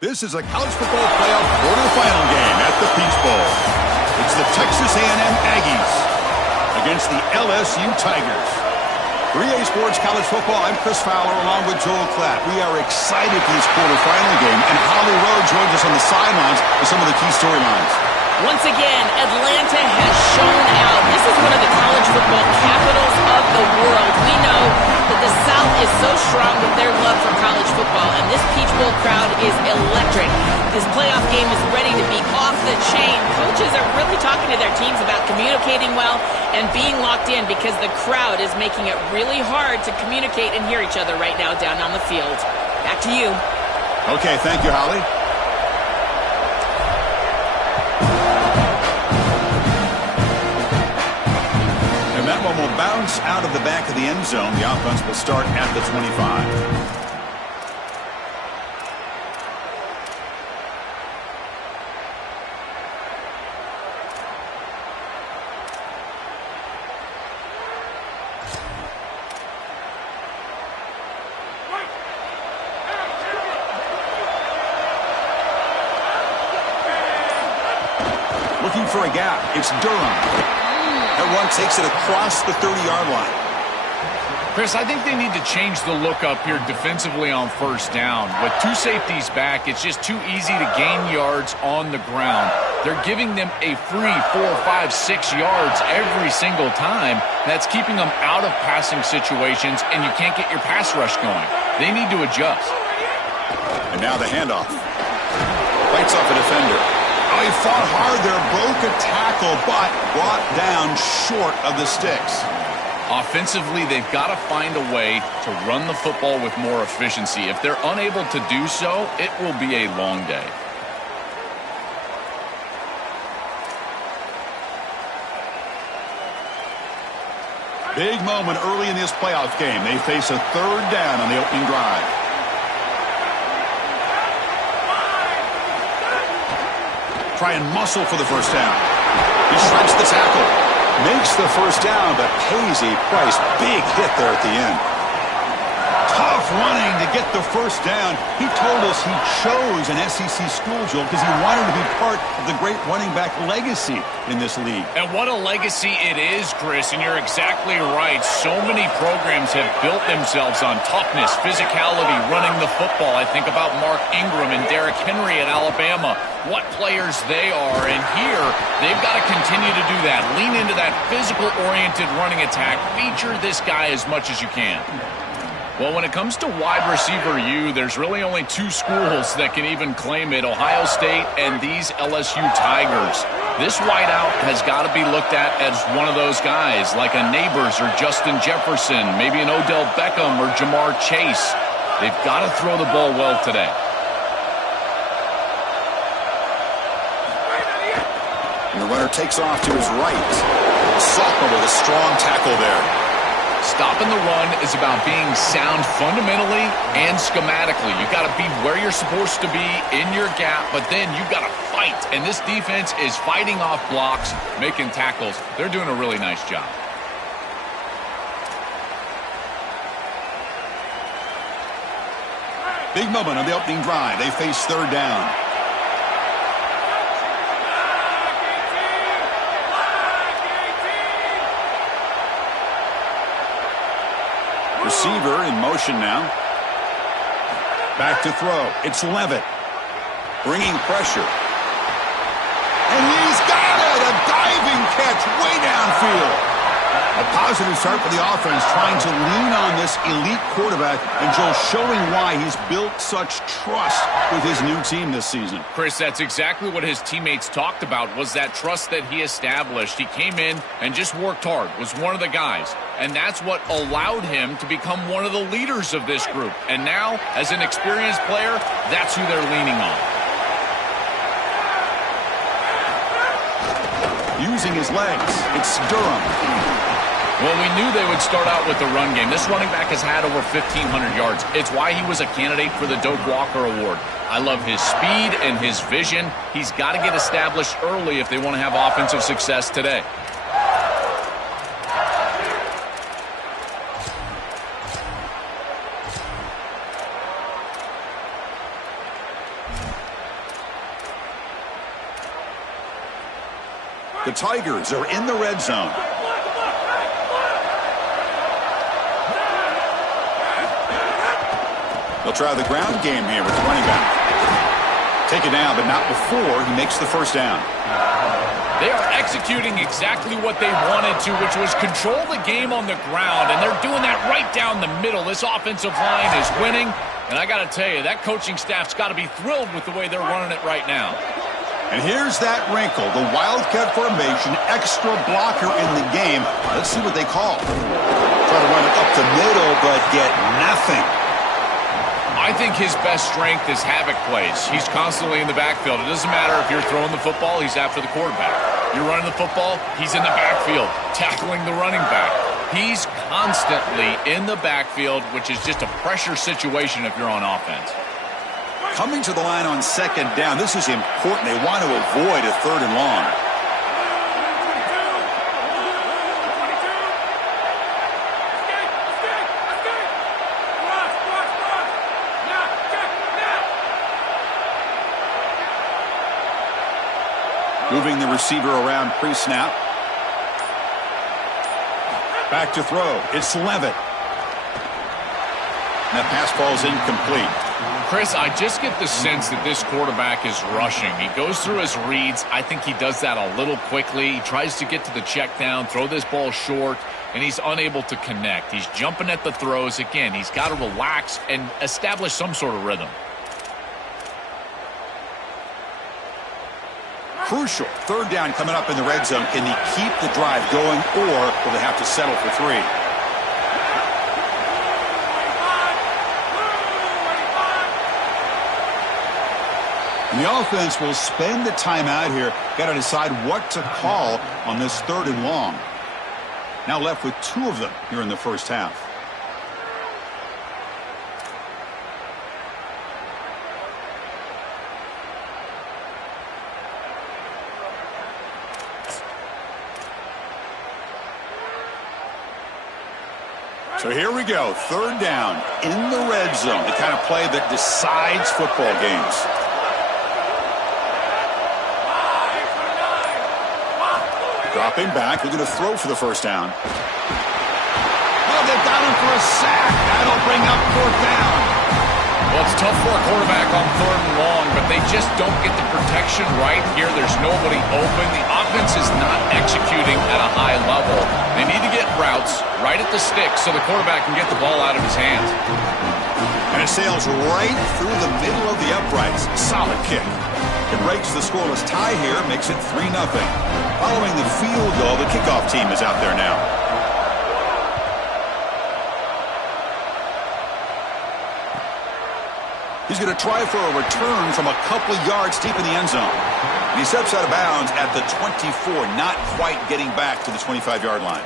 This is a college football playoff quarterfinal game at the Peach Bowl. It's the Texas A&M Aggies against the LSU Tigers. 3A Sports College Football, I'm Chris Fowler along with Joel Klatt. We are excited for this quarterfinal game, and Holly Rowe joins us on the sidelines with some of the key storylines. Once again, Atlanta has shown out. This is one of the college football capitals of the world. We know that the South is so strong with their love for college football, and this Peach Bowl crowd is electric. This playoff game is ready to be off the chain. Coaches are really talking to their teams about communicating well and being locked in because the crowd is making it really hard to communicate and hear each other right now down on the field. Back to you. Okay, thank you, Holly. That one will bounce out of the back of the end zone. The offense will start at the 25. Looking for a gap. It's Durham. That one takes it across the 30-yard line. Chris, I think they need to change the look up here defensively on first down. With two safeties back, it's just too easy to gain yards on the ground. They're giving them a free 4, 5, 6 yards every single time. That's keeping them out of passing situations, and you can't get your pass rush going. They need to adjust. And now the handoff. Fights off a defender. Oh, he fought hard there, broke a tackle, but brought down short of the sticks. Offensively, they've got to find a way to run the football with more efficiency. If they're unable to do so, it will be a long day. Big moment early in this playoff game. They face a third down on the opening drive. Try and muscle for the first down. He shreds the tackle. Makes the first down, but pays a price. Big hit there at the end. Tough running to get the first down. He told us he chose an SEC school, Joel, because he wanted to be part of the great running back legacy in this league. And what a legacy it is, Chris, and you're exactly right. So many programs have built themselves on toughness, physicality, running the football. I think about Mark Ingram and Derrick Henry at Alabama. What players they are, and here they've got to continue to do that. Lean into that physical-oriented running attack. Feature this guy as much as you can. Well, when it comes to wide receiver U, there's really only two schools that can even claim it, Ohio State and these LSU Tigers. This wideout has got to be looked at as one of those guys, like a Neighbors or Justin Jefferson, maybe an Odell Beckham or Jamar Chase. They've got to throw the ball well today. And the runner takes off to his right. Sophomore with a strong tackle there. Stopping the run is about being sound fundamentally and schematically. You've got to be where you're supposed to be in your gap, but then you've got to fight. And this defense is fighting off blocks, making tackles. They're doing a really nice job. Big moment on the opening drive. They face third down. Receiver in motion now. Back to throw. It's Levitt. Bringing pressure. And he's got it! A diving catch way downfield. A positive start for the offense, trying to lean on this elite quarterback, and Joe showing why he's built such trust with his new team this season. Chris, that's exactly what his teammates talked about, was that trust that he established. He came in and just worked hard, was one of the guys. And that's what allowed him to become one of the leaders of this group. And now, as an experienced player, that's who they're leaning on. Using his legs, it's Durham. Well, we knew they would start out with the run game. This running back has had over 1,500 yards. It's why he was a candidate for the Doak Walker Award. I love his speed and his vision. He's got to get established early if they want to have offensive success today. The Tigers are in the red zone. They'll try the ground game here with the running back. Take it down, but not before he makes the first down. They are executing exactly what they wanted to, which was control the game on the ground, and they're doing that right down the middle. This offensive line is winning, and I got to tell you, that coaching staff's got to be thrilled with the way they're running it right now. And here's that wrinkle, the Wildcat formation, extra blocker in the game. Let's see what they call. Try to run it up the middle, but get nothing. I think his best strength is havoc plays. He's constantly in the backfield. It doesn't matter if you're throwing the football, he's after the quarterback. You're running the football, he's in the backfield, tackling the running back. He's constantly in the backfield, which is just a pressure situation if you're on offense. Coming to the line on second down, this is important. They want to avoid a third and long. Moving the receiver around pre-snap. Back to throw. It's Levitt. That pass falls incomplete. Chris, I just get the sense that this quarterback is rushing. He goes through his reads. I think he does that a little quickly. He tries to get to the check down, throw this ball short, and he's unable to connect. He's jumping at the throws. Again, he's got to relax and establish some sort of rhythm. Crucial. Third down coming up in the red zone. Can he keep the drive going, or will they have to settle for three? And the offense will spend the time out here. Got to decide what to call on this third and long. Now left with two of them here in the first half. So here we go, third down in the red zone, the kind of play that decides football games. Dropping back, looking to throw for the first down. Oh, they've got him for a sack. That'll bring up fourth down. Well, it's tough for a quarterback on third and long, but they just don't get the protection right here. There's nobody open. The offense is not executing at a high level. They need to get routes right at the stick so the quarterback can get the ball out of his hands. And it sails right through the middle of the uprights. Solid kick. It breaks the scoreless tie here, makes it 3-0. Following the field goal, the kickoff team is out there now. He's going to try for a return from a couple of yards deep in the end zone. And he steps out of bounds at the 24, not quite getting back to the 25-yard line.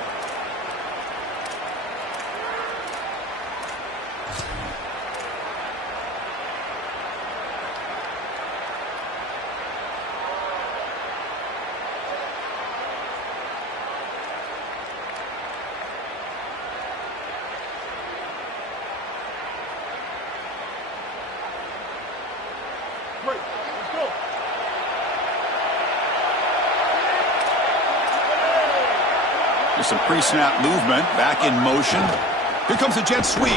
Some pre-snap movement, back in motion. Here comes the jet sweep.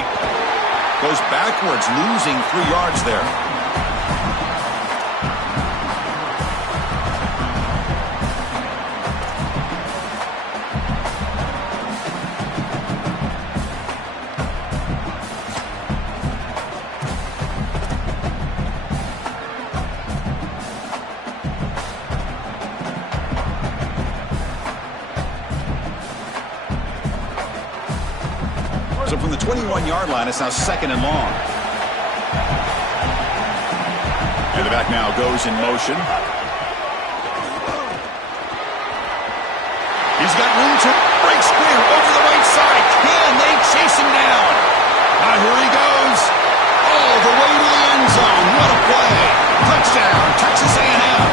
Goes backwards, losing 3 yards there. So from the 21-yard line, it's now second and long. And the back now goes in motion. He's got room to break clear over the right side. Can they chase him down? Now here he goes. All the way to the end zone. What a play. Touchdown, Texas A&M.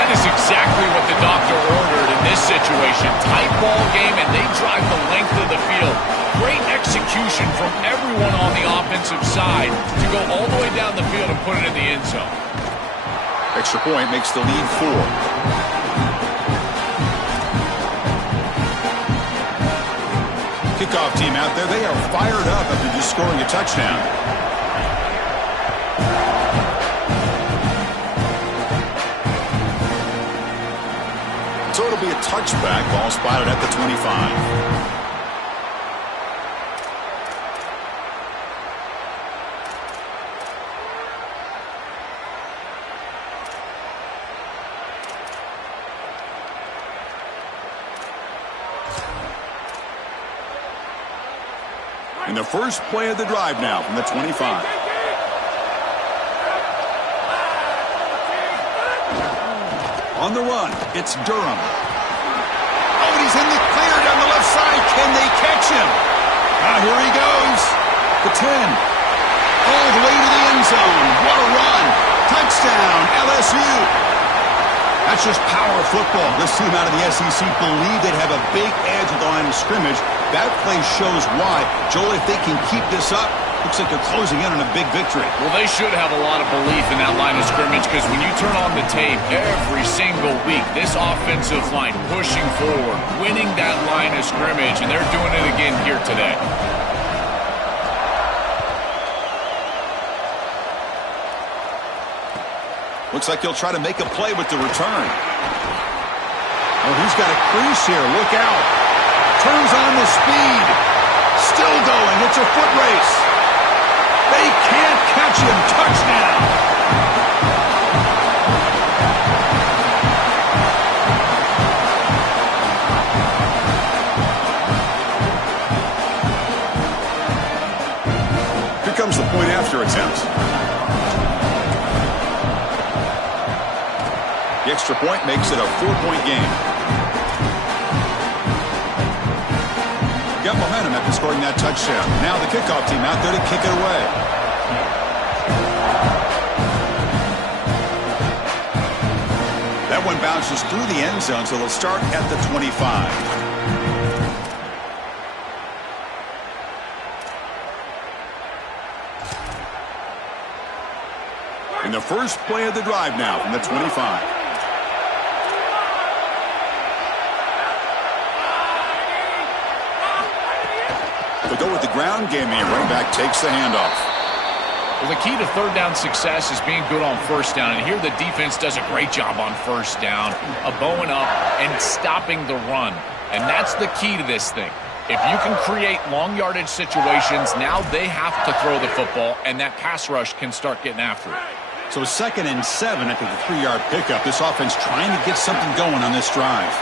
That is exactly what the doctor ordered in this situation. Tight ball game, and they drive the length of the field. Great execution from everyone on the offensive side to go all the way down the field and put it in the end zone. Extra point makes the lead 4. Kickoff team out there, they are fired up after just scoring a touchdown. So it'll be a touchback, ball spotted at the 25. In the first play of the drive now from the 25. On the run, it's Durham. Oh, and he's in the clear down the left side. Can they catch him? Here he goes. The 10. All the way to the end zone. What a run. Touchdown, LSU. That's just power football. This team out of the SEC believe they'd have a big edge at the line of scrimmage. That play shows why. Joel, if they can keep this up, looks like they're closing in on a big victory. Well, they should have a lot of belief in that line of scrimmage because when you turn on the tape every single week, this offensive line pushing forward, winning that line of scrimmage, and they're doing it again here today. Looks like he'll try to make a play with the return. Oh, he's got a crease here. Look out. Turns on the speed. Still going. It's a foot race. They can't catch him. Touchdown. Here comes the point after attempt. The extra point makes it a 4-point game. Got momentum after scoring that touchdown. Now the kickoff team out there to kick it away. That one bounces through the end zone, so they'll start at the 25. In the first play of the drive now from the 25. They go with the ground game here. Running back takes the handoff. Well, the key to third down success is being good on first down. And here the defense does a great job on first down, bowing up and stopping the run. And that's the key to this thing. If you can create long yardage situations, now they have to throw the football, and that pass rush can start getting after it. So 2nd and 7 after the 3-yard pickup. This offense trying to get something going on this drive.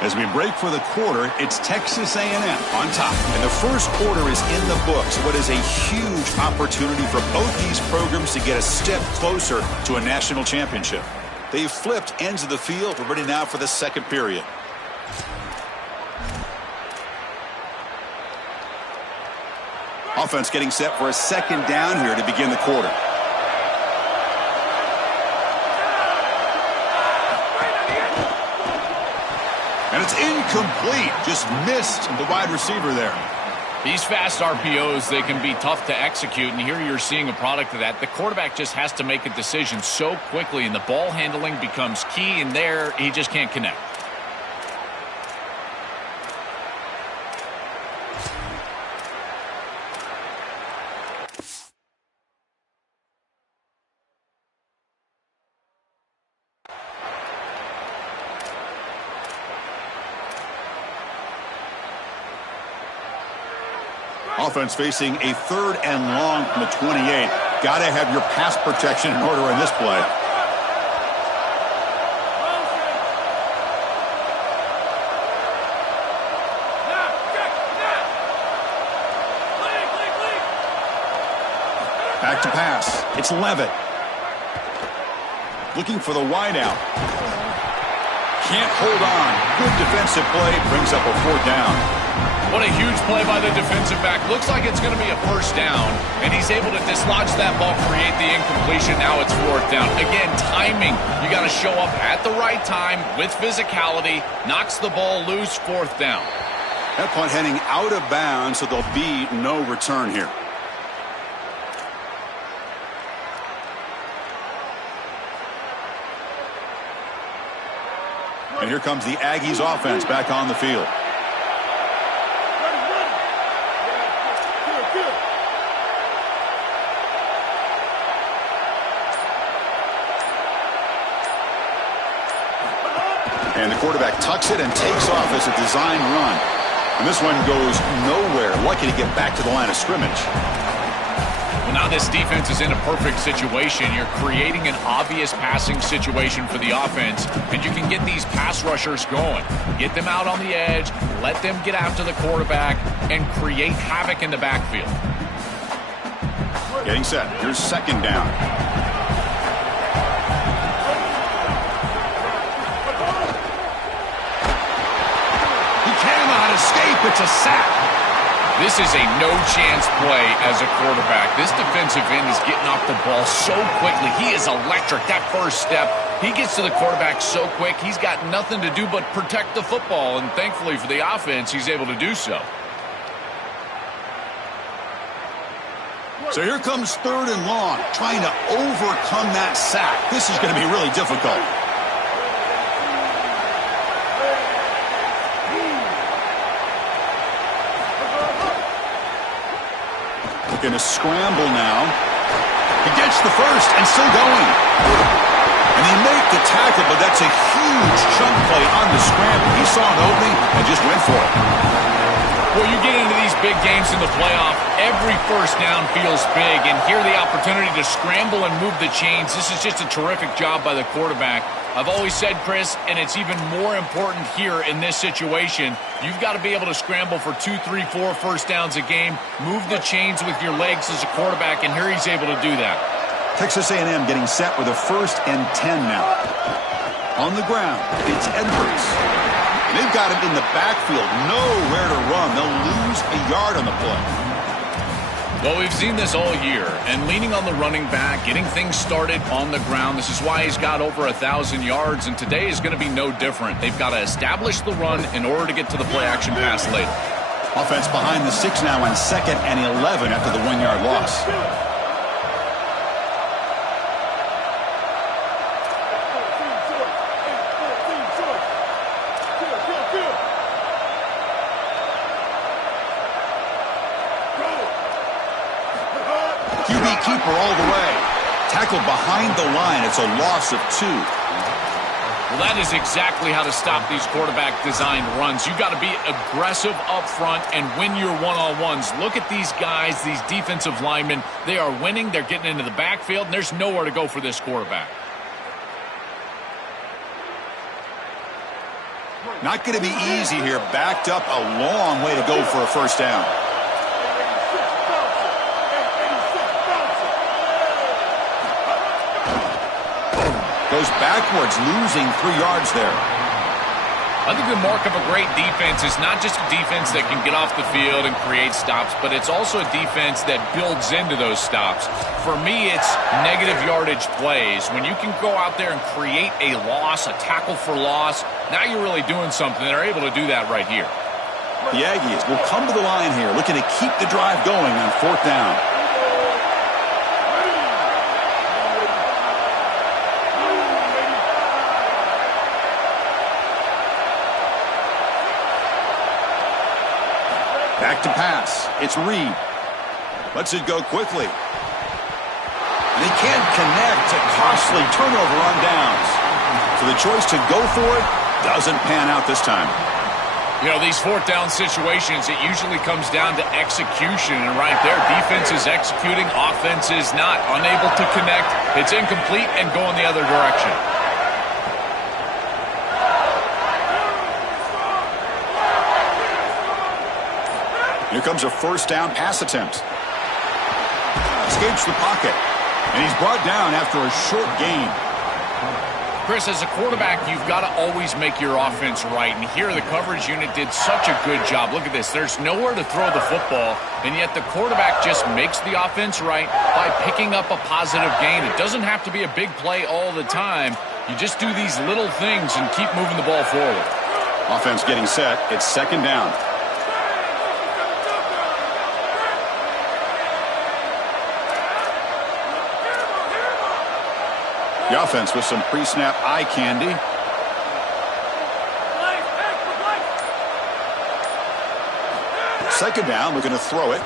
As we break for the quarter, it's Texas A&M on top. And the first quarter is in the books. What is a huge opportunity for both these programs to get a step closer to a national championship. They've flipped ends of the field. We're ready now for the second period. Offense getting set for a second down here to begin the quarter. And it's incomplete. Just missed the wide receiver there. These fast RPOs, they can be tough to execute, and here you're seeing a product of that. The quarterback just has to make a decision so quickly, and the ball handling becomes key, and there he just can't connect. Offense facing a 3rd and long from the 28. Got to have your pass protection in order in this play. Back to pass. It's Levitt. Looking for the wideout. Can't hold on. Good defensive play. Brings up a 4th down. What a huge play by the defensive back. Looks like it's going to be a first down, and he's able to dislodge that ball, create the incompletion. Now it's fourth down. Again, timing. You got to show up at the right time with physicality. Knocks the ball loose, fourth down. That punt heading out of bounds, so there'll be no return here. And here comes the Aggies offense back on the field. And the quarterback tucks it and takes off as a design run. And this one goes nowhere. Lucky to get back to the line of scrimmage. Well, now this defense is in a perfect situation. You're creating an obvious passing situation for the offense, and you can get these pass rushers going. Get them out on the edge, let them get after the quarterback, and create havoc in the backfield. Getting set. Here's second down. Escape, it's a sack. This is a no-chance play as a quarterback. This defensive end is getting off the ball so quickly. He is electric. That first step, he gets to the quarterback so quick, he's got nothing to do but protect the football, and thankfully for the offense, he's able to do so. So here comes third and long, trying to overcome that sack. This is going to be really difficult. Going to scramble now. He gets the first and still going. And he made the tackle, but that's a huge chunk play on the scramble. He saw an opening and just went for it. Well, you get into these big games in the playoff, every first down feels big, and here the opportunity to scramble and move the chains. This is just a terrific job by the quarterback. I've always said, Chris, and it's even more important here in this situation, you've got to be able to scramble for 2, 3, 4 first downs a game, move the chains with your legs as a quarterback, and here he's able to do that. Texas A&M getting set with a 1st and 10 now. On the ground, it's Edwards. And they've got him in the backfield, nowhere to run. They'll lose a yard on the play. Well, we've seen this all year, and leaning on the running back, getting things started on the ground. This is why he's got over 1,000 yards, and today is going to be no different. They've got to establish the run in order to get to the play-action pass later. Offense behind the 6 now on 2nd and 11 after the 1-yard loss. QB keeper all the way. Tackled behind the line. It's a loss of 2. Well, that is exactly how to stop these quarterback-designed runs. You've got to be aggressive up front and win your one-on-ones. Look at these guys, these defensive linemen. They are winning. They're getting into the backfield, and there's nowhere to go for this quarterback. Not going to be easy here. Backed up a long way to go for a first down. Goes backwards, losing 3 yards there. I think the mark of a great defense is not just a defense that can get off the field and create stops, but it's also a defense that builds into those stops. For me, it's negative yardage plays. When you can go out there and create a loss, a tackle for loss, now you're really doing something. They're able to do that right here. The Aggies will come to the line here, looking to keep the drive going on 4th down. Back to pass. It's Reed. Lets it go quickly. And he can't connect. A costly turnover on downs. So the choice to go for it doesn't pan out this time. You know, these 4th down situations, it usually comes down to execution. And right there, defense is executing, offense is not. Unable to connect. It's incomplete and go in the other direction. Here comes a 1st down pass attempt. Escapes the pocket. And he's brought down after a short gain. Chris, as a quarterback, you've got to always make your offense right. And here, the coverage unit did such a good job. Look at this. There's nowhere to throw the football, and yet the quarterback just makes the offense right by picking up a positive gain. It doesn't have to be a big play all the time. You just do these little things and keep moving the ball forward. Offense getting set. It's second down. The offense with some pre-snap eye candy. Second down, looking to throw it.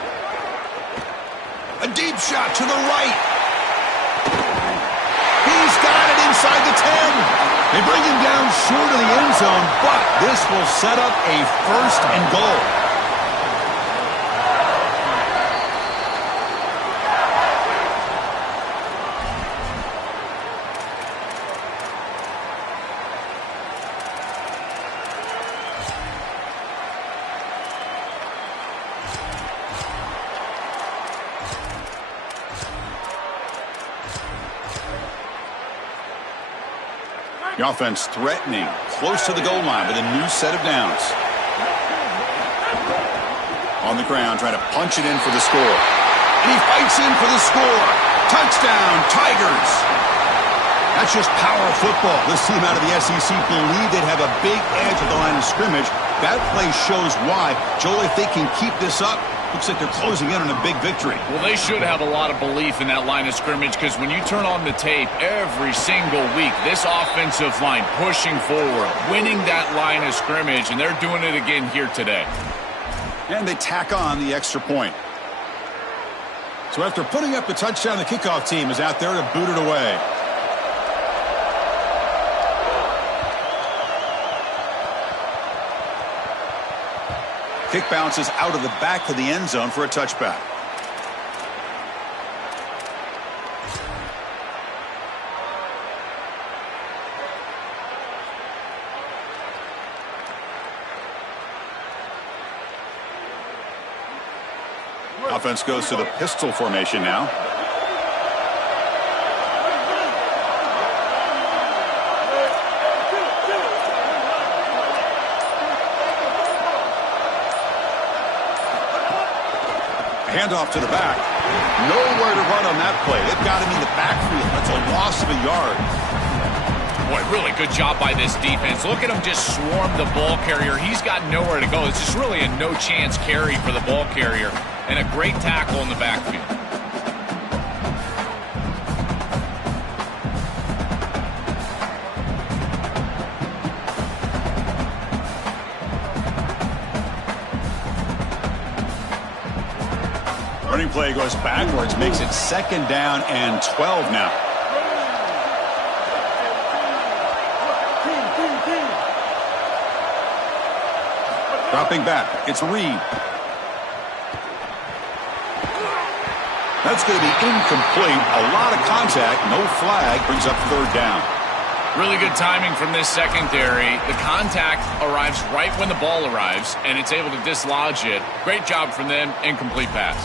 A deep shot to the right. He's got it inside the 10. They bring him down short of the end zone, but this will set up a first and goal. The offense threatening, close to the goal line with a new set of downs. On the ground, trying to punch it in for the score. And he fights in for the score. Touchdown, Tigers. That's just power football. This team out of the SEC believed they'd have a big edge at the line of scrimmage. That play shows why. Joel, if they can keep this up, looks like they're closing in on a big victory. Well, they should have a lot of belief in that line of scrimmage, because when you turn on the tape every single week, this offensive line pushing forward, winning that line of scrimmage, and they're doing it again here today. And they tack on the extra point. So after putting up the touchdown, the kickoff team is out there to boot it away. Kick bounces out of the back of the end zone for a touchback. Offense goes to the pistol formation now. Handoff to the back. Nowhere to run on that play. They've got him in the backfield. That's a loss of a yard. Boy, really good job by this defense. Look at him just swarm the ball carrier. He's got nowhere to go. It's just really a no-chance carry for the ball carrier. And a great tackle in the backfield. Running play goes backwards, makes it second down and 12 now. Dropping back, it's Reed. That's going to be incomplete. A lot of contact, no flag, brings up third down. Really good timing from this secondary. The contact arrives right when the ball arrives, and it's able to dislodge it. Great job from them, incomplete pass.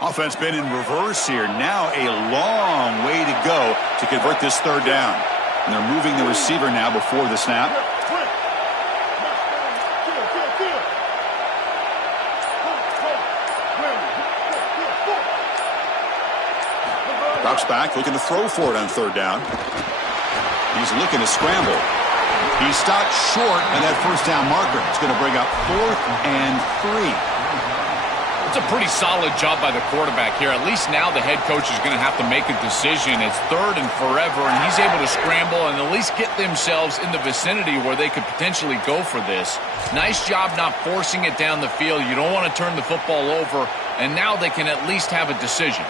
Offense been in reverse here. Now a long way to go to convert this third down. And they're moving the receiver now before the snap. Drops back, looking to throw for it on third down. He's looking to scramble. He stopped short on that first down marker. It's going to bring up 4th and 3. It's a pretty solid job by the quarterback here. At least now the head coach is going to have to make a decision. It's 3rd and forever, and he's able to scramble and at least get themselves in the vicinity where they could potentially go for this. Nice job not forcing it down the field. You don't want to turn the football over, and now they can at least have a decision.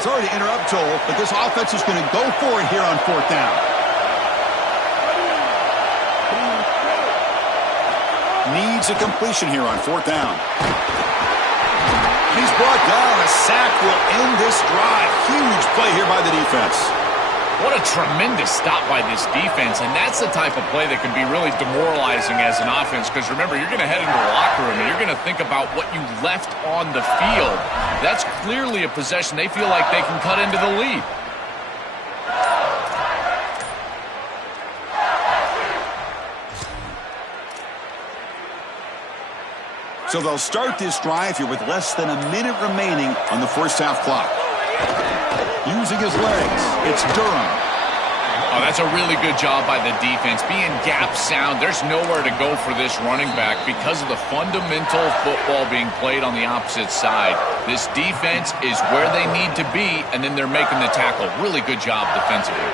Sorry to interrupt, Joel, but this offense is going to go for it here on 4th down. needs a completion here on 4th down. He's brought down. A sack will end this drive. Huge play here by the defense. What a tremendous stop by this defense, and that's the type of play that can be really demoralizing as an offense, because remember, you're going to head into the locker room and you're going to think about what you left on the field. That's clearly a possession they feel like they can cut into the lead. So they'll start this drive here with less than a minute remaining on the first half clock. Using his legs, it's Durham. Oh, that's a really good job by the defense. Being gap sound, there's nowhere to go for this running back because of the fundamental football being played on the opposite side. This defense is where they need to be, and then they're making the tackle. Really good job defensively.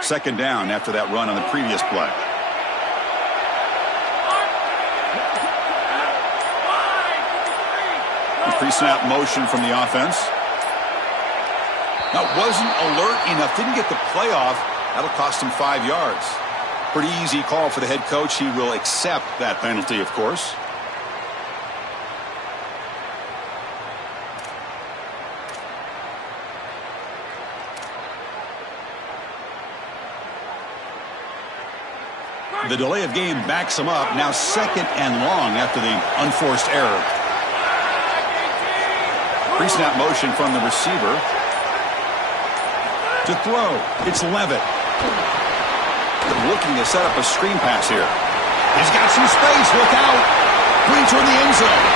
Second down after that run on the previous play. Pre-snap motion from the offense. Now, wasn't alert enough, didn't get the play off. That'll cost him 5 yards. Pretty easy call for the head coach. He will accept that penalty, of course. The delay of game backs him up. Now 2nd and long after the unforced error. Pre-snap motion from the receiver. To throw, it's Levitt. Looking to set up a screen pass here. He's got some space. Look out. Putting toward the end zone.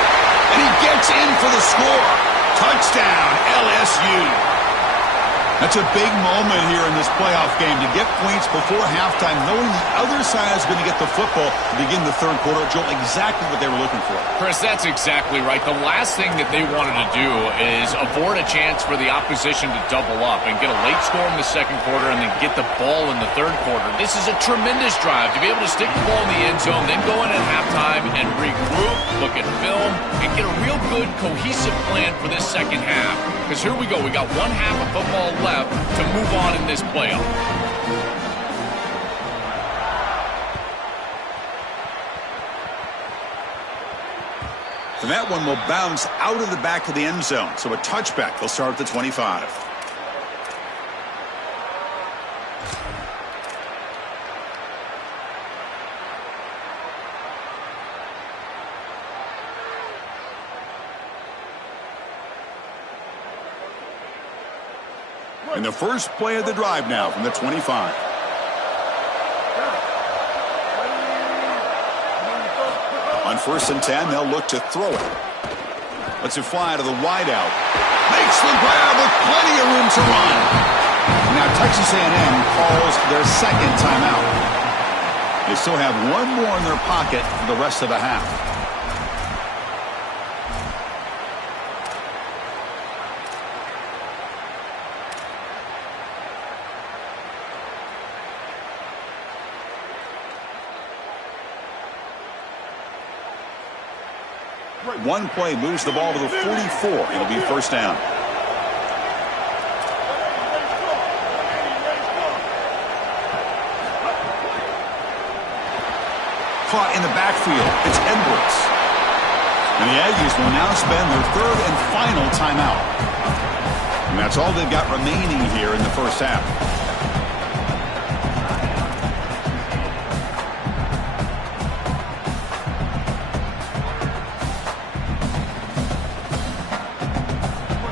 And he gets in for the score. Touchdown, LSU. That's a big moment here in this playoff game to get points before halftime, knowing the other side is going to get the football to begin the third quarter. Joel, exactly what they were looking for. Chris, that's exactly right. The last thing that they wanted to do is afford a chance for the opposition to double up and get a late score in the second quarter and then get the ball in the third quarter. This is a tremendous drive to be able to stick the ball in the end zone, then go in at halftime and regroup, look at film, and get a real good cohesive plan for this second half. Because here we go. We got one half of football left to move on in this playoff. And that one will bounce out of the back of the end zone. So a touchback. They'll start at the 25. And the first play of the drive now from the 25. On 1st and 10, they'll look to throw it. Lets it fly to the wideout. Makes the grab with plenty of room to run. Now Texas A&M calls their second timeout. They still have one more in their pocket for the rest of the half. One play moves the ball to the 44. It'll be first down. Caught in the backfield. It's Edwards. And the Aggies will now spend their third and final timeout. And that's all they've got remaining here in the first half.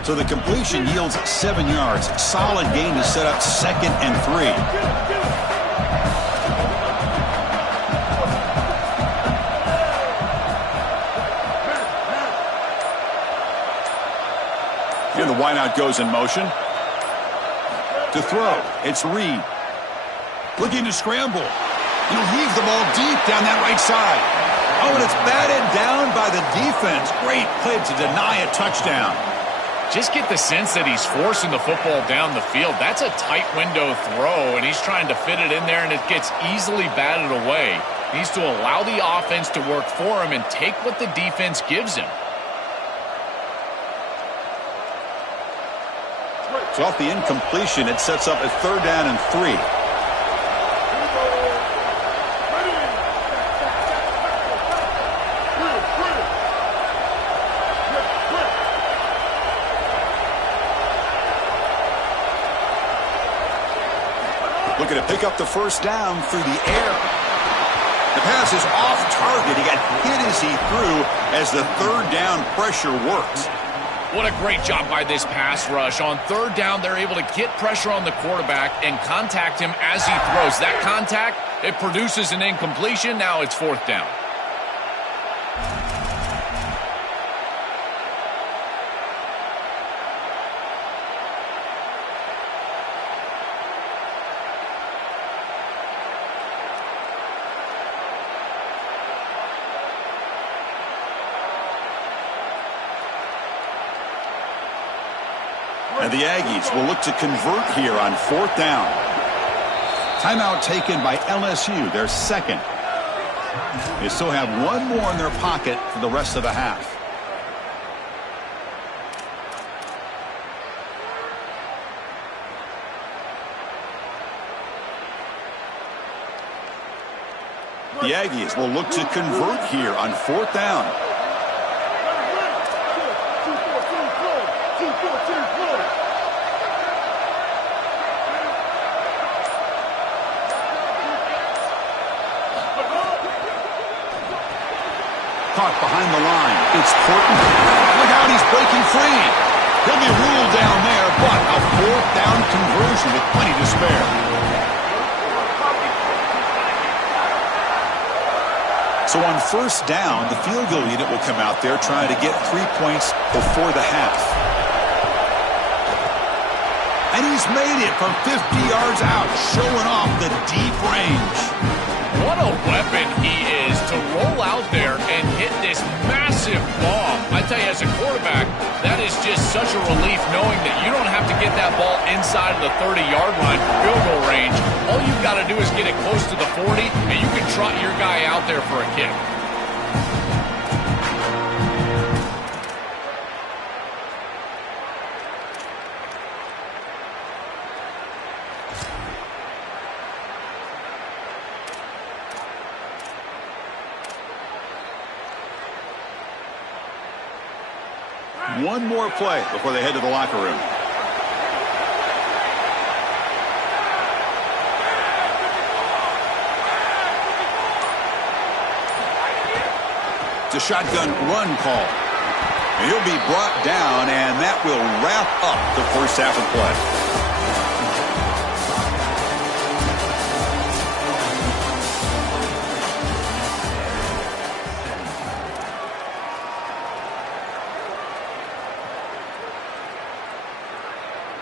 So the completion yields 7 yards. Solid gain to set up 2nd and 3. Here the wideout goes in motion. To throw, it's Reed. Looking to scramble. He'll heave the ball deep down that right side. Oh, and it's batted down by the defense. Great play to deny a touchdown. Just get the sense that he's forcing the football down the field. That's a tight window throw, and he's trying to fit it in there, and it gets easily batted away. He needs to allow the offense to work for him and take what the defense gives him. So off the incompletion, it sets up a 3rd down and 3. Looking to pick up the 1st down through the air. The pass is off target. He got hit as he threw as the 3rd down pressure works. What a great job by this pass rush. On 3rd down, they're able to get pressure on the quarterback and contact him as he throws. That contact, it produces an incompletion. Now it's 4th down. And the Aggies will look to convert here on 4th down. Timeout taken by LSU, their 2nd. They still have one more in their pocket for the rest of the half. The Aggies will look to convert here on 4th down. Caught behind the line. It's Porton. Look out, he's breaking free. He'll be ruled down there, but a 4th down conversion with plenty to spare. So on 1st down, the field goal unit will come out there trying to get 3 points before the half. And he's made it from 50 yards out, showing off the deep range. What a weapon he is to roll out there and hit this massive bomb. I tell you, as a quarterback, that is just such a relief knowing that you don't have to get that ball inside of the 30-yard line for field goal range. All you've got to do is get it close to the 40, and you can trot your guy out there for a kick. One more play before they head to the locker room. It's a shotgun run call. And he'll be brought down, and that will wrap up the 1st half of play.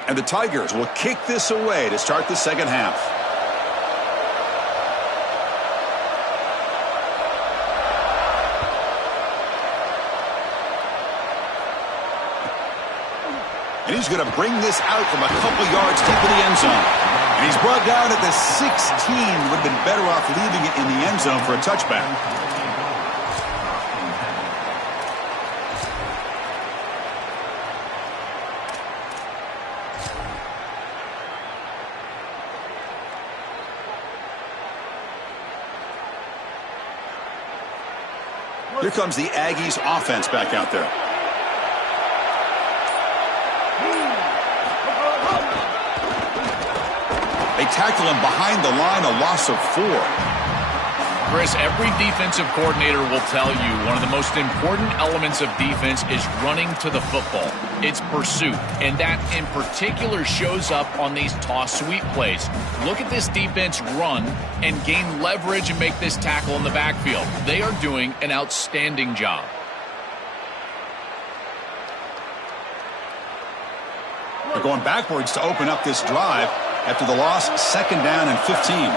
And the Tigers will kick this away to start the 2nd half. And he's going to bring this out from a couple yards deep in the end zone. And he's brought down at the 16. Would have been better off leaving it in the end zone for a touchback. Here comes the Aggies offense back out there. They tackle him behind the line, a loss of 4. Chris, every defensive coordinator will tell you one of the most important elements of defense is running to the football. It's pursuit, and that in particular shows up on these toss sweep plays. Look at this defense run and gain leverage and make this tackle in the backfield. They are doing an outstanding job. They're going backwards to open up this drive after the loss, 2nd down and 15.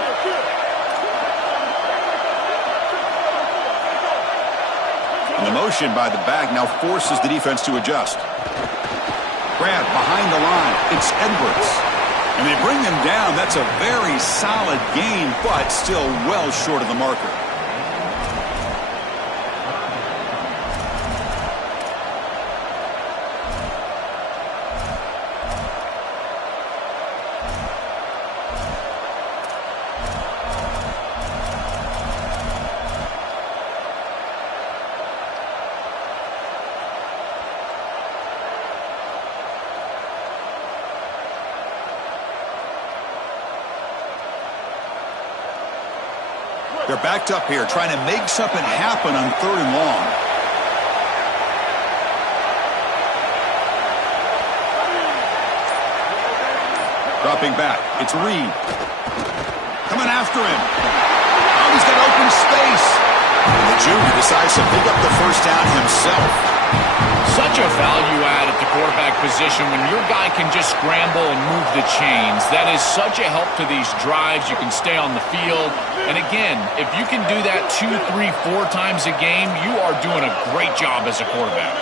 And the motion by the back now forces the defense to adjust. trap behind the line. It's Edwards. And they bring him down. That's a very solid gain, but still well short of the marker. They're backed up here, trying to make something happen on 3rd and long. Dropping back, it's Reed. Coming after him. Oh, he's got open space. And the junior decides to pick up the first down himself. Such a value add at the quarterback position when your guy can just scramble and move the chains. That is such a help to these drives. You can stay on the field. And again, if you can do that 2, 3, 4 times a game, you are doing a great job as a quarterback.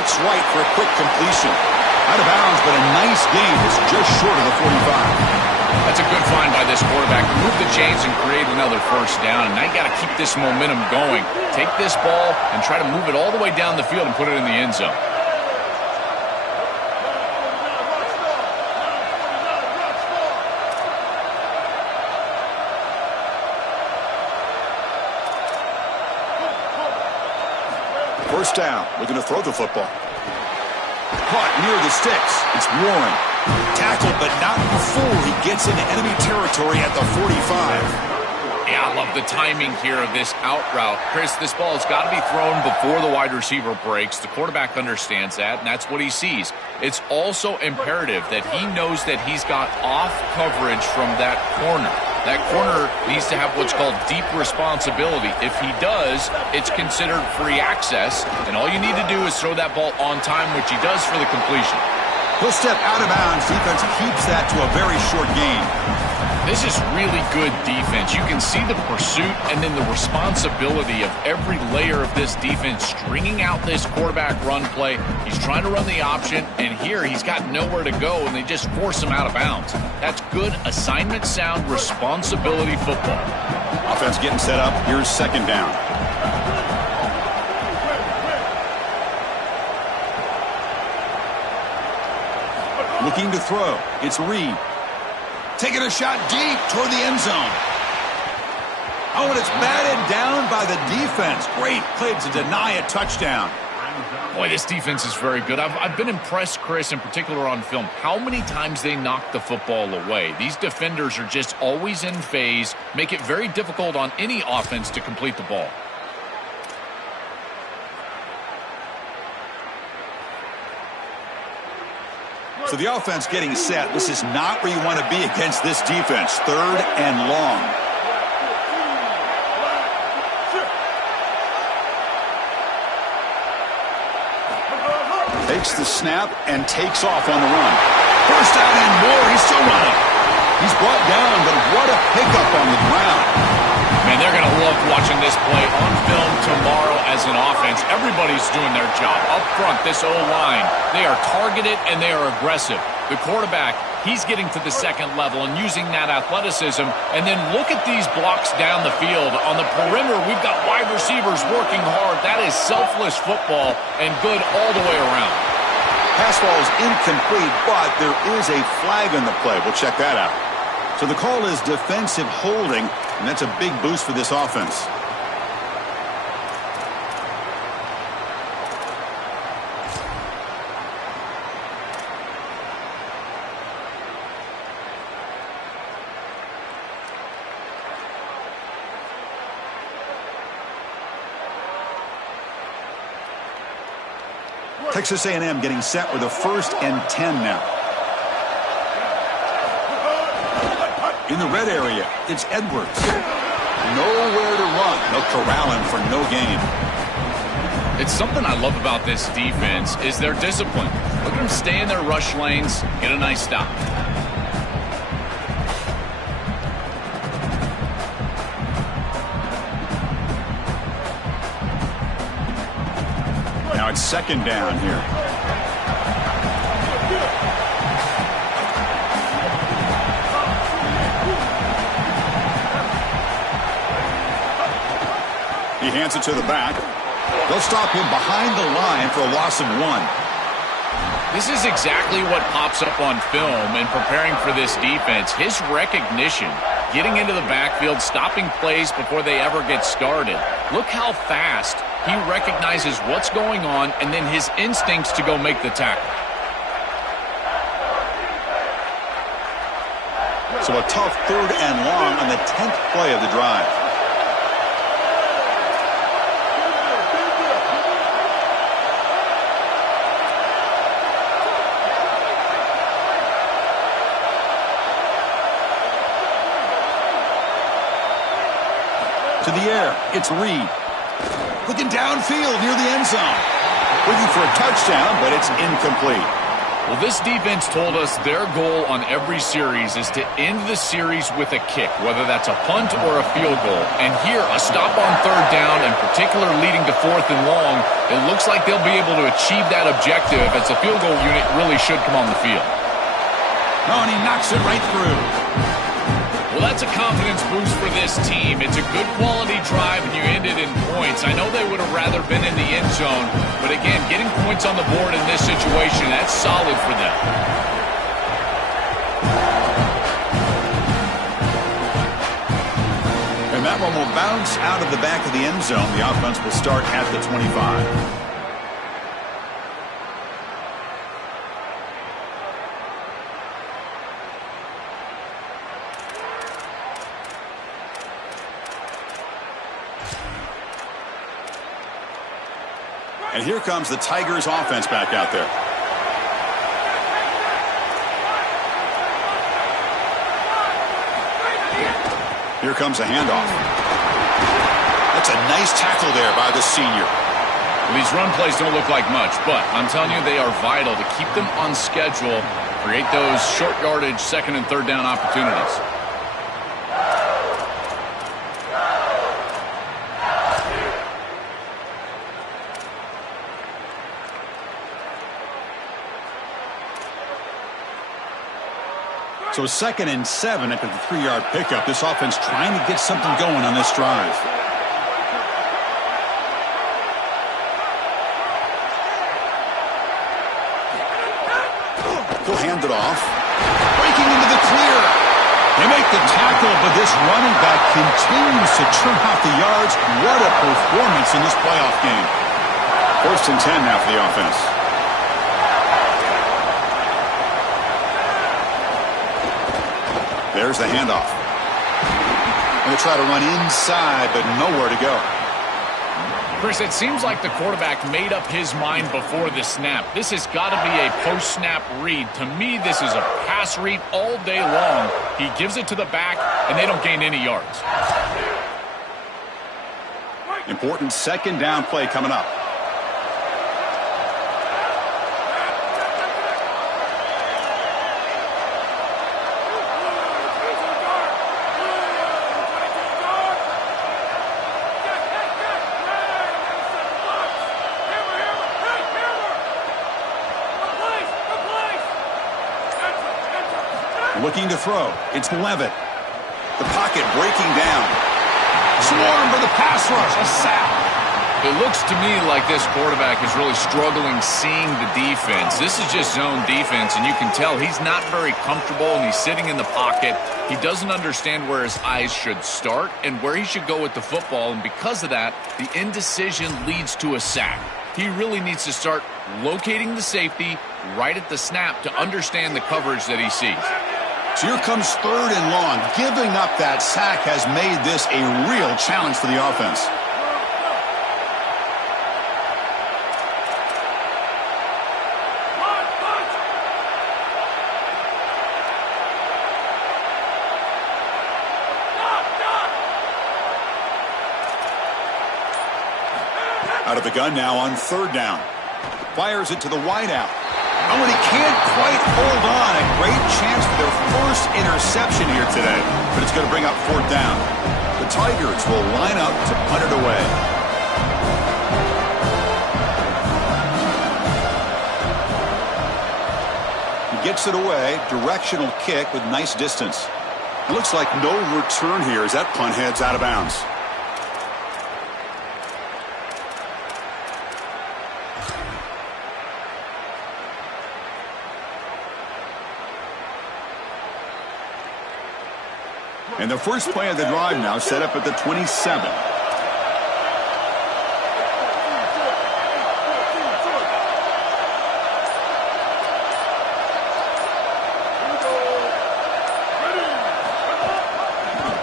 Looks right for a quick completion. Out of bounds, but a nice gain. It's just short of the 45. That's a good find by this quarterback. Move the chains and create another first down. And now you got to keep this momentum going. Take this ball and try to move it all the way down the field and put it in the end zone. First down, looking to throw the football. Caught near the sticks. It's Warren. Tackled, but not before he gets into enemy territory at the 45. Yeah, I love the timing here of this out route. Chris, this ball has got to be thrown before the wide receiver breaks. The quarterback understands that, and that's what he sees. It's also imperative that he knows that he's got off coverage from that corner. That corner needs to have what's called deep responsibility. If he does, it's considered free access, and all you need to do is throw that ball on time, which he does for the completion. He'll step out of bounds. Defense keeps that to a very short gain. This is really good defense. You can see the pursuit and then the responsibility of every layer of this defense stringing out this quarterback run play. He's trying to run the option, and here he's got nowhere to go, and they just force him out of bounds. That's good assignment sound responsibility football. Offense getting set up. Here's second down. Looking to throw. It's Reed. Taking a shot deep toward the end zone. Oh, and it's batted down by the defense. Great play to deny a touchdown. Boy, this defense is very good. I've been impressed, Chris, in particular on film, how many times they knock the football away. These defenders are just always in phase, make it very difficult on any offense to complete the ball. So the offense getting set. This is not where you want to be against this defense. 3rd and long. Takes the snap and takes off on the run. First down and more. He's still running. He's brought down, but what a pickup on the ground. Man, they're going to love watching this play on film tomorrow as an offense. Everybody's doing their job. Up front, this O-line, they are targeted and they are aggressive. The quarterback, he's getting to the second level and using that athleticism. And then look at these blocks down the field. On the perimeter, we've got wide receivers working hard. That is selfless football and good all the way around. Pass ball is incomplete, but there is a flag on the play. We'll check that out. So the call is defensive holding, and that's a big boost for this offense. Texas A&M getting set with a 1st and 10 now. In the red area, it's Edwards. Nowhere to run. They'll corral him for no gain. It's something I love about this defense is their discipline. Look at them stay in their rush lanes, get a nice stop. it's second down here. He hands it to the back. They'll stop him behind the line for a loss of 1. This is exactly what pops up on film in preparing for this defense. His recognition, getting into the backfield, stopping plays before they ever get started. Look how fast he recognizes what's going on and then his instincts to go make the tackle. So a tough 3rd and long on the 10th play of the drive. To the air, it's Reed. Looking downfield near the end zone. Looking for a touchdown, but it's incomplete. Well, this defense told us their goal on every series is to end the series with a kick, whether that's a punt or a field goal. And here, a stop on 3rd down, in particular leading to 4th and long, it looks like they'll be able to achieve that objective as the field goal unit really should come on the field. Oh, and he knocks it right through. Well, that's a confidence boost for this team. It's a good quality drive, and you end it in points. I know they would have rather been in the end zone, but again, getting points on the board in this situation, that's solid for them. And that one will bounce out of the back of the end zone. The offense will start at the 25. And here comes the Tigers offense back out there. Here comes a handoff. That's a nice tackle there by the senior. Well, these run plays don't look like much, but I'm telling you they are vital to keep them on schedule, create those short yardage 2nd and 3rd down opportunities. So 2nd and 7 after the 3-yard pickup. This offense trying to get something going on this drive. He'll hand it off. Breaking into the clear. They make the tackle, but this running back continues to churn out the yards. What a performance in this playoff game. 1st and 10 now for the offense. There's the handoff. And they try to run inside, but nowhere to go. Chris, it seems like the quarterback made up his mind before the snap. This has got to be a post-snap read. To me, this is a pass read all day long. He gives it to the back, and they don't gain any yards. Important 2nd down play coming up. Looking to throw. It's Levitt. The pocket breaking down. Swarm for the pass rush. A sack. It looks to me like this quarterback is really struggling seeing the defense. This is just zone defense, and you can tell he's not very comfortable, and he's sitting in the pocket. He doesn't understand where his eyes should start and where he should go with the football, and because of that, the indecision leads to a sack. He really needs to start locating the safety right at the snap to understand the coverage that he sees. So here comes 3rd and long. Giving up that sack has made this a real challenge for the offense. Out of the gun now on 3rd down. Fires it to the wideout. Oh, and he can't quite hold on. A great chance for their first interception here today. But it's going to bring up 4th down. The Tigers will line up to punt it away. kicks it away. Directional kick with nice distance. It looks like no return here as that punt heads out of bounds. And the first play of the drive now set up at the 27.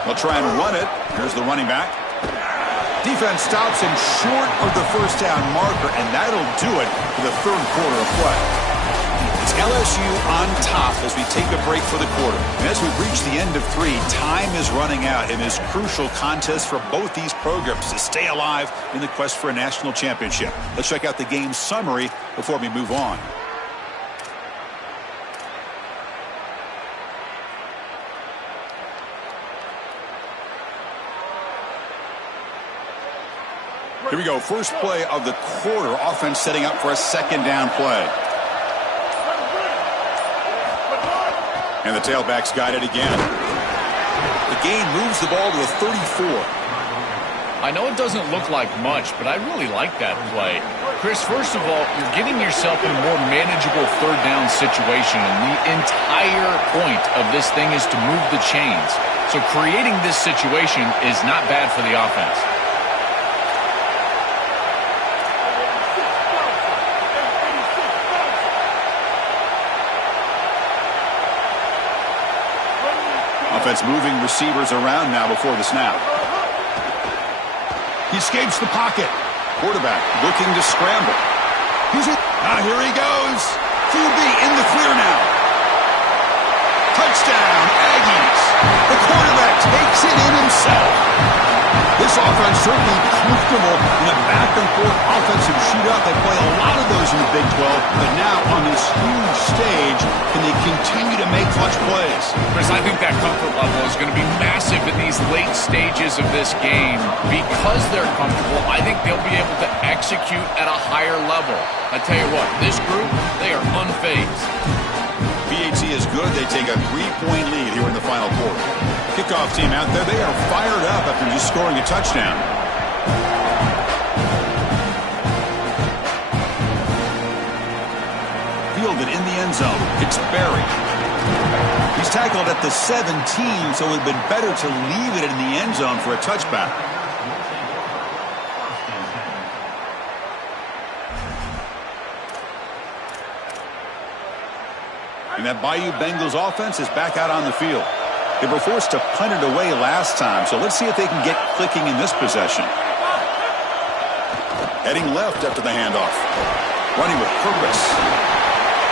They'll try and run it. Here's the running back. Defense stops him short of the first down marker, and that'll do it for the third quarter of play. It's LSU on top as we take a break for the quarter. And as we've reached the end of 3, time is running out in this crucial contest for both these programs to stay alive in the quest for a national championship. Let's check out the game summary before we move on. Here we go. First play of the quarter. Offense setting up for a second down play. And the tailback's got it again. The gain moves the ball to the 34. I know it doesn't look like much, but I really like that play. Chris, first of all, you're getting yourself in a more manageable third down situation, and the entire point of this thing is to move the chains. So creating this situation is not bad for the offense. Offense moving receivers around now before the snap. He escapes the pocket. Quarterback looking to scramble. Here he goes. QB in the clear now. Touchdown, Aggies. The quarterback takes it in himself. This offense certainly comfortable in a back-and-forth offensive shootout. They play a lot of those in the Big 12, but now on this huge stage, can they continue to make clutch plays? Chris, I think that comfort level is going to be massive in these late stages of this game. Because they're comfortable, I think they'll be able to execute at a higher level. I tell you what, this group, they are unfazed. BAT is good. They take a 3-point lead here in the final quarter. Kickoff team out there. They are fired up after just scoring a touchdown. Fielded in the end zone. It's Berry. He's tackled at the 17, so it would have been better to leave it in the end zone for a touchback. And that Bayou Bengals offense is back out on the field. They were forced to punt it away last time, so let's see if they can get clicking in this possession. Heading left after the handoff. Running with purpose.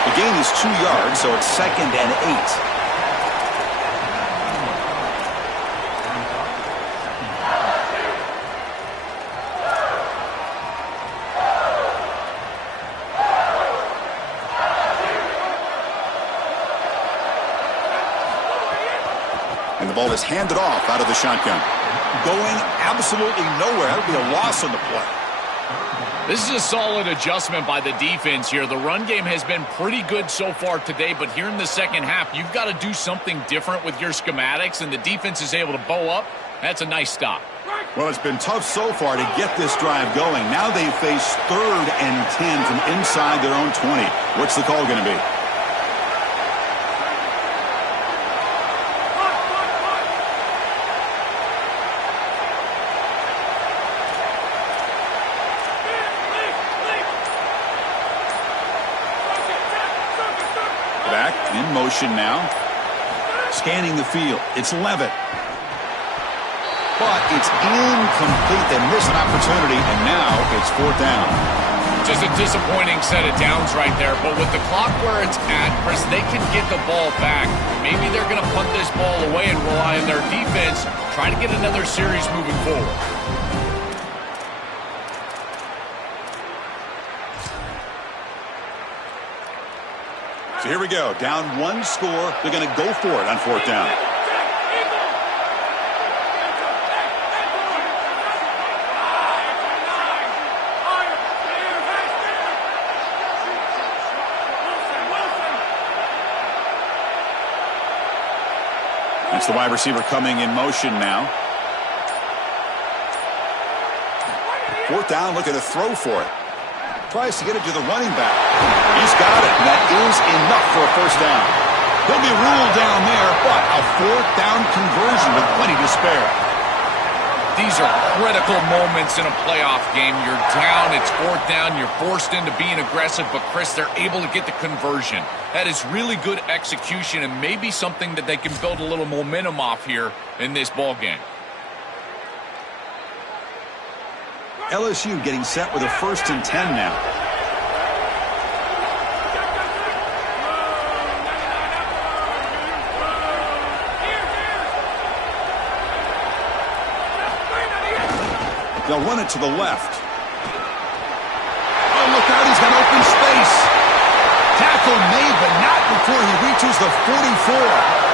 The gain is 2 yards, so it's 2nd and 8. And the ball is handed off out of the shotgun. Going absolutely nowhere. That would be a loss on the play. This is a solid adjustment by the defense here. The run game has been pretty good so far today, but here in the second half, you've got to do something different with your schematics, and the defense is able to bow up. That's a nice stop. Well, it's been tough so far to get this drive going. Now they face 3rd and 10 from inside their own 20. What's the call going to be? Back in motion now. Scanning the field. It's Levitt. But it's incomplete. They miss an opportunity, and now it's 4th down. Just a disappointing set of downs right there. But with the clock where it's at, Chris, they can get the ball back. Maybe they're going to punt this ball away and rely on their defense. Try to get another series moving forward. So here we go. Down 1 score. They're going to go for it on 4th down. That's the wide receiver coming in motion now. Fourth down, looking to throw for it. Tries to get it to the running back. He's got it, and that is enough for a first down. He'll be ruled down there, but a fourth down conversion with plenty to spare. These are critical moments in a playoff game. You're down, it's fourth down, you're forced into being aggressive, but Chris, they're able to get the conversion. That is really good execution and maybe something that they can build a little momentum off here in this ball game. LSU getting set with a 1st and 10 now. They'll run it to the left. Oh, look out, he's got open space. Tackle made, but not before he reaches the 44.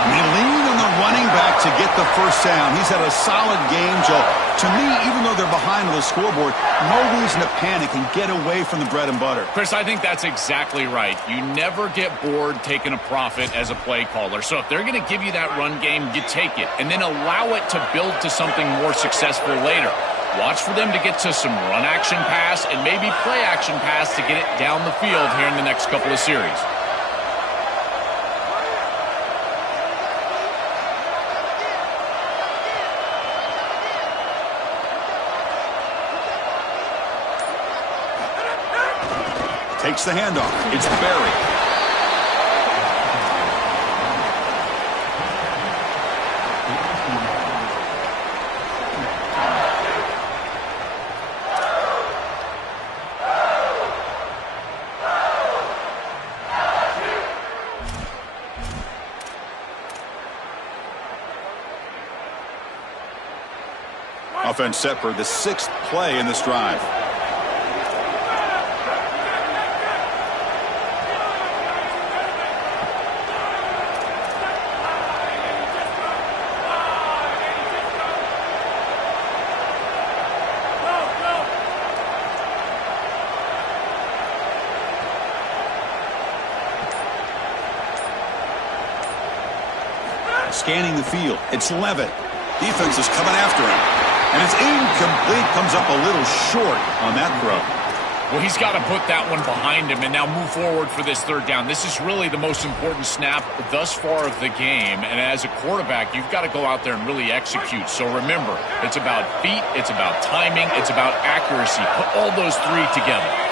We lean on the running back to get the first down. He's had a solid game, Joe. To me, even though they're behind on the scoreboard, no reason to panic and get away from the bread and butter. Chris, I think that's exactly right. You never get bored taking a profit as a play caller. So if they're going to give you that run game, you take it. And then allow it to build to something more successful later. Watch for them to get to some run action pass and maybe play action pass to get it down the field here in the next couple of series. Takes the handoff. It's Barry. Offense set for the 6th play in this drive. Scanning the field. It's Levitt. Defense is coming after him. And it's incomplete. Comes up a little short on that throw. Well, he's got to put that one behind him and now move forward for this third down. This is really the most important snap thus far of the game. And as a quarterback, you've got to go out there and really execute. So remember, it's about feet, it's about timing, it's about accuracy. Put all those three together.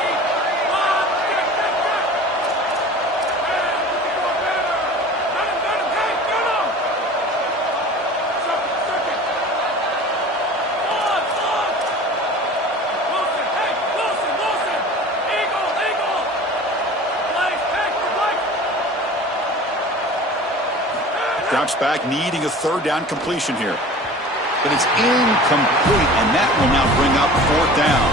Drops back, needing a third down completion here. But it's incomplete, and that will now bring up fourth down.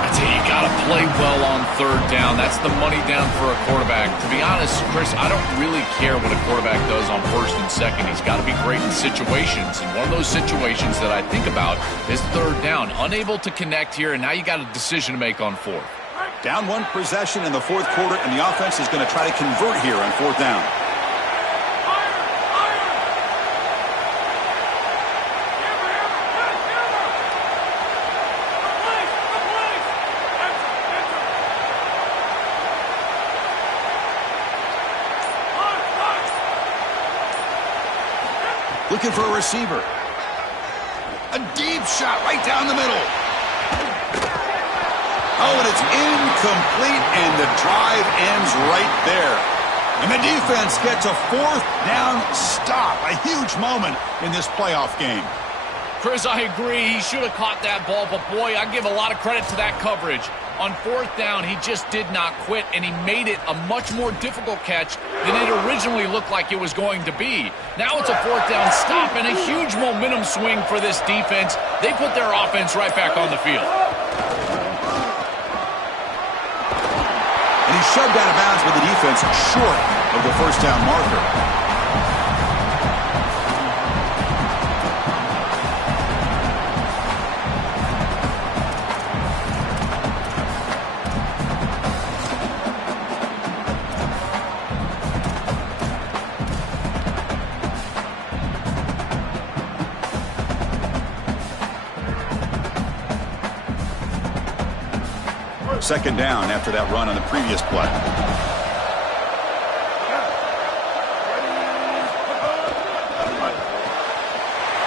I tell you, you got to play well on third down. That's the money down for a quarterback. To be honest, Chris, I don't really care what a quarterback does on first and second. He's got to be great in situations. And one of those situations that I think about is third down. Unable to connect here, and now you got a decision to make on fourth. Down one possession in the fourth quarter, and the offense is going to try to convert here on fourth down. Looking for a receiver. A deep shot right down the middle. Oh, and it's incomplete, and the drive ends right there. And the defense gets a fourth down stop. A huge moment in this playoff game. Chris, I agree. He should have caught that ball, but boy, I give a lot of credit to that coverage. On fourth down, he just did not quit, and he made it a much more difficult catch than it originally looked like it was going to be. Now it's a fourth down stop and a huge momentum swing for this defense. They put their offense right back on the field. And he shoved out of bounds with the defense short of the first down marker. Second down after that run on the previous play.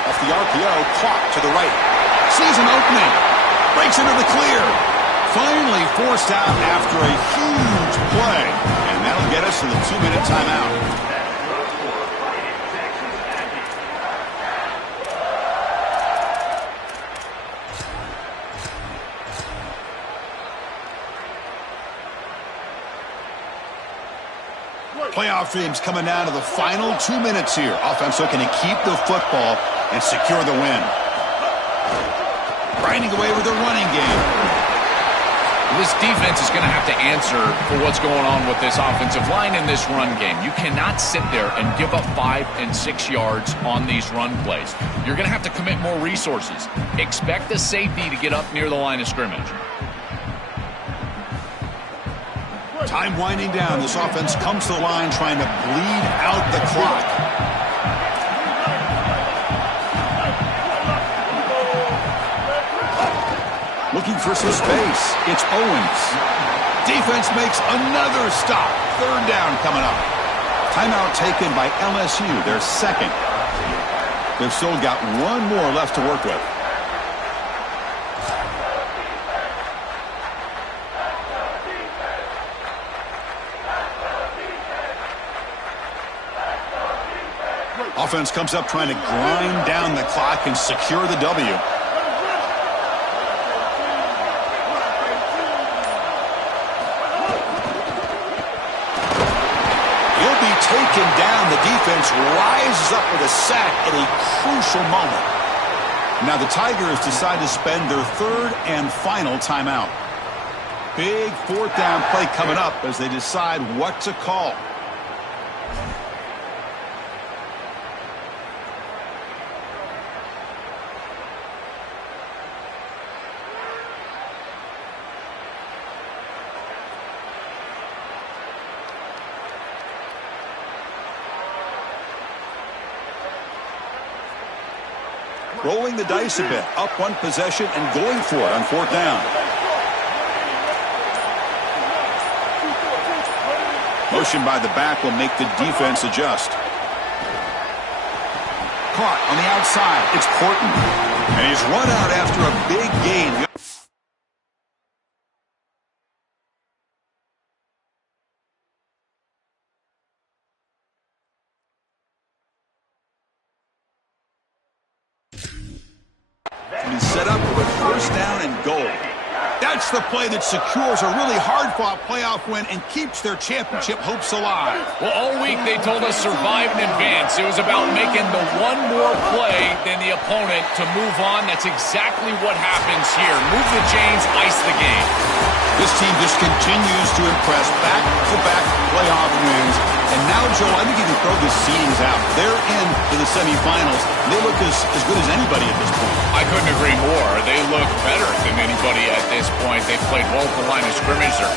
Off the RPO, caught to the right. Sees an opening. Breaks into the clear. Finally forced out after a huge play. And that'll get us to the 2-minute timeout. Playoff dreams coming down to the final 2 minutes here. Offense looking to keep the football and secure the win. Grinding away with the running game. This defense is going to have to answer for what's going on with this offensive line in this run game. You cannot sit there and give up 5 and 6 yards on these run plays. You're going to have to commit more resources. Expect the safety to get up near the line of scrimmage. Time winding down. This offense comes to the line trying to bleed out the clock. Looking for some space. It's Owens. Defense makes another stop. Third down coming up. Timeout taken by LSU, their second. They've still got one more left to work with. Offense comes up trying to grind down the clock and secure the W. He'll be taken down. The defense rises up with a sack at a crucial moment. Now the Tigers decide to spend their third and final timeout. Big fourth down play coming up as they decide what to call. Rolling the dice a bit, up one possession and going for it on fourth down. Motion by the back will make the defense adjust. Caught on the outside. It's Porton. And he's run out after a big gain. Set up for a first down and goal. That's the play that secures a really hard-fought playoff win and keeps their championship hopes alive. Well, all week they told us survive and advance. It was about making the one more play than the opponent to move on. That's exactly what happens here. Move the chains, ice the game. This team just continues to impress. Back-to-back playoff wins. And now, Joe, I think you can throw the seedings out. They're into the semifinals. They look as good as anybody at this point. I couldn't agree more. They look better than anybody at this point. They played well at the line of scrimmage. Their